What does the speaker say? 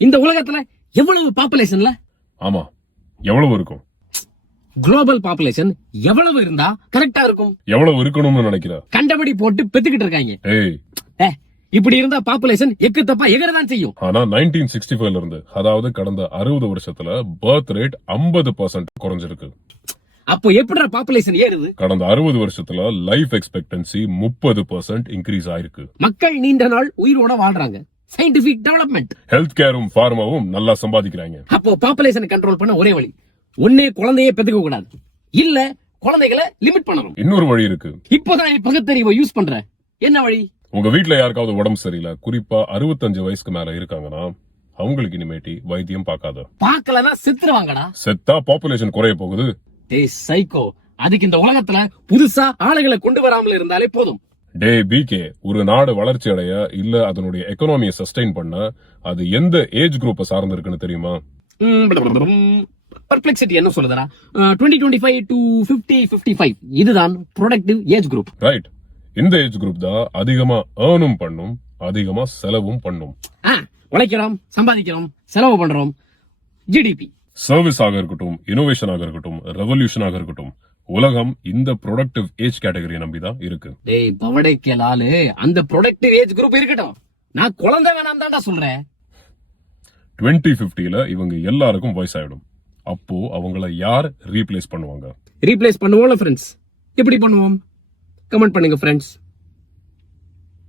இந்த உலகத்துல எவ்வளவு பாப்புலேஷன்ல? ஆமா, எவ்வளவு இருக்கும்? குளோபல் பாப்புலேஷன் எவ்வளவு இருந்தா கரெக்டா இருக்கும்? எவ்வளவு இருக்கணும்னு நினைக்கிற? கண்டபடி போட்டு பெத்துக்கிட்டு இருக்காங்க. ஏய், இப்படி இருந்தா பாப்புலேஷன் எக்கு தப்பா எகறதான் செய்யும். ஆனா 1965ல இருந்து, அதாவது கடந்த 60 வருஷத்துல பர்த் ரேட் 50% குறைஞ்சிருக்கு. அப்போ எப்படிடா பாப்புலேஷன் ஏறுது? கடந்த 60 வருஷத்துல லைஃப் எக்ஸ்பெக்டன்சி 30% இன்க்ரீஸ் ஆயிருக்கு. மக்கள் நீண்ட நாள் உயிரோட வாழ்றாங்க. Scientific development. ஹெல்த் கேரும் ஃபார்மாவும் நல்லா சம்பாதிக்கிறாங்க. அப்போ பாப்புலேஷன் கண்ட்ரோல் பண்ண ஒரே வழி, ஒன்னே குழந்தையே பெத்துக்க கூடாது, இல்ல குழந்தைகளை லிமிட் பண்ணணும். இன்னொரு வழி இருக்கு. இப்போதான் நீ பகுத்தறிவை யூஸ் பண்ற. என்ன வழி? உங்க வீட்ல யாருக்காவது உடம்பு சரியில்லை, குறிப்பா 65 வயசுக்கு மேல இருக்காங்கன்னா அவங்களுக்கு இனிமேட்டி வைத்தியம் பார்க்காத. பார்க்கலனா செத்துருவாங்கடா. செத்தா பாப்புலேஷன் குறைய போகுது. டேய் சைக்கோ, அதுக்கு இந்த உலகத்துல புதுசா ஆளுகளை கொண்டு வராமல் இருந்தாலே போதும். டே பிகே, ஒரு நாடு வளர்ச்சி அடைய இல்ல அதனுடைய எக்கனாமியை சஸ்டெயின் பண்ண அது எந்த ஏஜ் குரூப்பை சார்ந்து இருக்குன்னு தெரியுமா? பர்ப்ளெக்சிட்டி என்ன சொல்லுதுடா? 2025 to 50-55 இதுதான் ப்ரொடக்டிவ் ஏஜ் குரூப். ரைட். இந்த ஏஜ் குரூப் தான் அதிகமா ஏர்னும் பண்ணும், அதிகமா செலவும் பண்ணும். உழைக்கிறோம், சம்பாதிக்கிறோம், செலவு பண்றோம். ஜிடிபி. சர்வீஸ் ஆக இருக்கட்டும், இனோவேஷன் ஆக இருக்கட்டும், ரெவல்யூஷன் ஆக இருக்கட்டும், உலகம் இந்த ப்ரொடக்டிவ் ஏஜ் கேட்டகரியை நம்பிதான் இருக்கு. டேய் பவடைக்கலாலு, அந்த ப்ரொடக்டிவ் ஏஜ் குரூப் இருக்கட்டும், நான் குழந்தை வேணாம் தான்டா சொல்றேன். 2050ல இவங்க எல்லாருக்கும் வயசாயிடும். அப்போ அவங்கள யார் ரீப்ளேஸ் பண்ணுவாங்க? ரீப்ளேஸ் பண்ணுவோம்ல ஃப்ரெண்ட்ஸ். எப்படி பண்ணுவோம்? கமெண்ட் பண்ணுங்க ஃப்ரெண்ட்ஸ்.